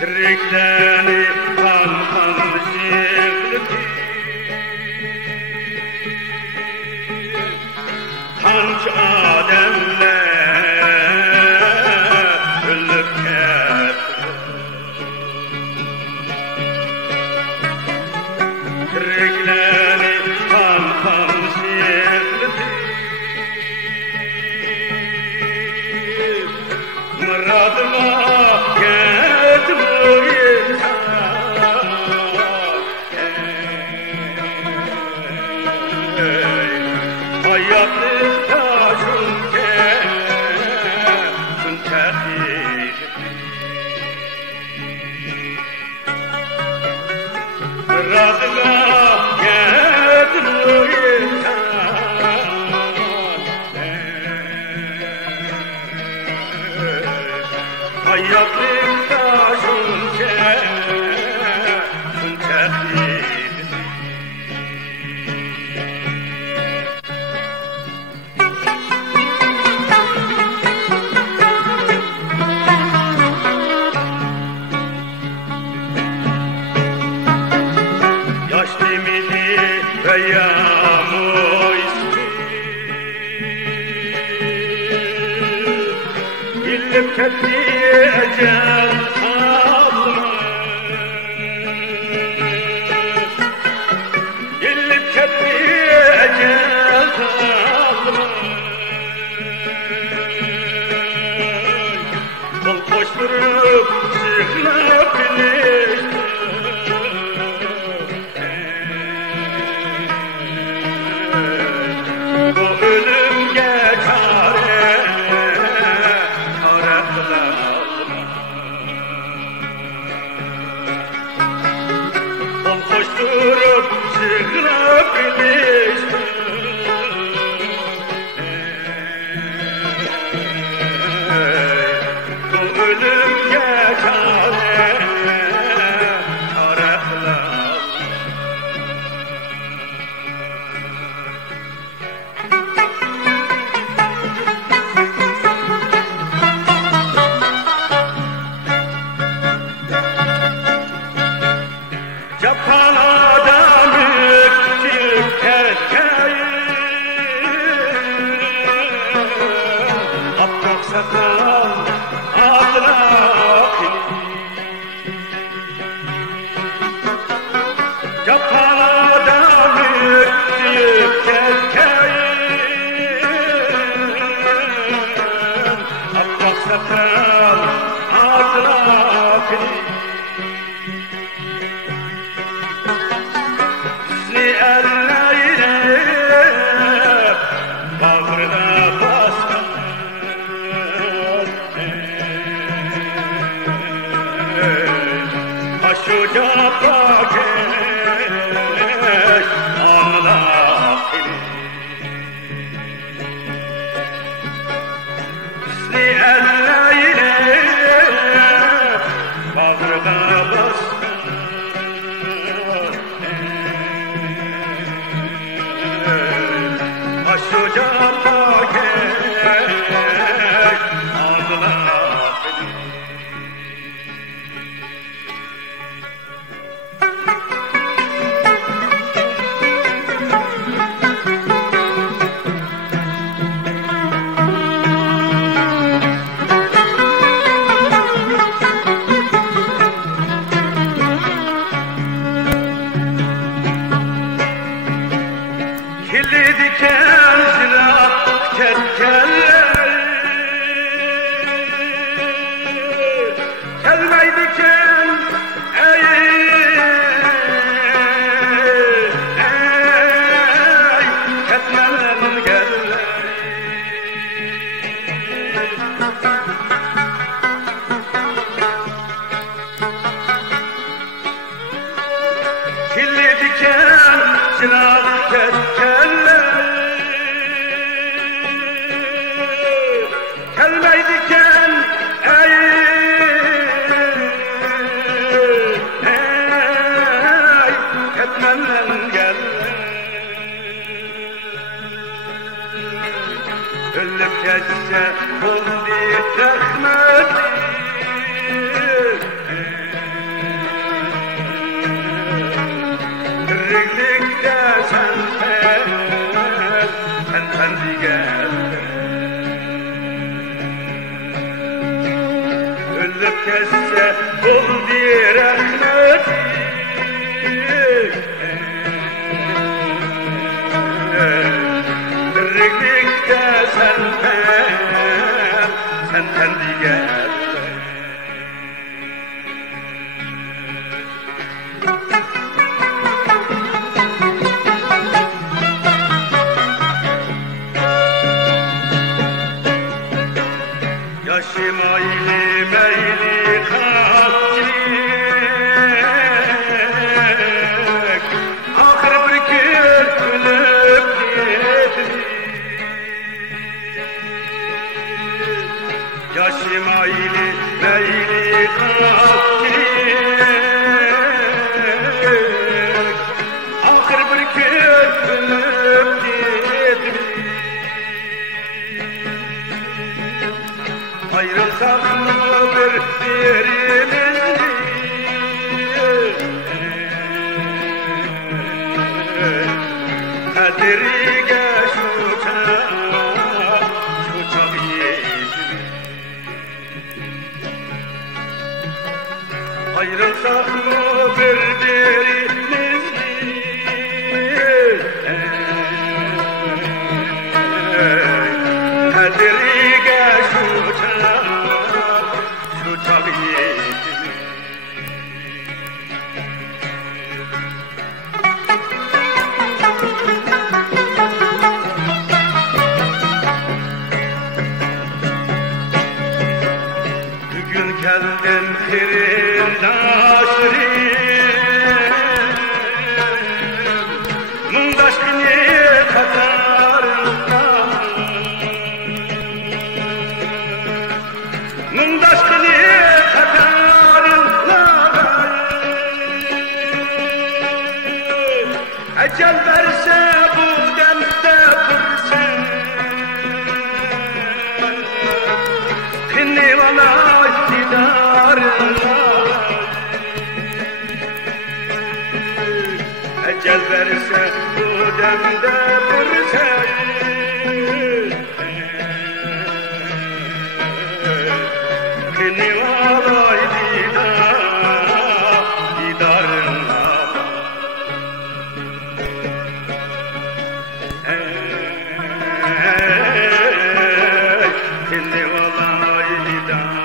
Tirikleri kan şiirdir, tanç ademler ölüp ketdi. Tirikleri kan şiirdir, muradıma hayatlıkta şunke süntehir radına yedin hayatlıkta şunke süntehir. Veya moyski gillip ketdi ecel tatlıma, gillip ketdi ecel tatlıma. Kol koşturup çıkıp bilişti, ölümge çare kılalım. Kol koşturup çıkıp bilişti, bu ölümge çare kılalım. Yapan adamı tükerken aptak sakal adlaki, yapan adamı tükerken aptak sakal adlaki. Aşuca pakeş anlakili, Sni elleyle bağrına bastın, aşuca pakeş anlakili. Kirli diken silah ketkeller, kelmey diken ey ketmeden geller. Kirli diken silah ketkeller, kelmey diken ey ketmeden geller. Ölüp geçse buldu rahmeti, Kılıp kesse bul bir rahmeti Dirlikte senden diğer Yaşım ayli meyli kalacak Ahır bir kürkülüp gitmiş Yaşım ayli meyli kalacak Ahır bir kürkülüp gitmiş Ayrılsak mı birbirimizden Kadirige şu çak yeşil Ayrılsak mı birbirimizden Kadirige şu çak yeşil Bugün geldim pirindaşırım Mundaş bini katarında Mundaş bini katarında Ecel verse bu demde dursun Kini bana Ecel verse bu demde bir şey Kini alay didarına Kini alay didarına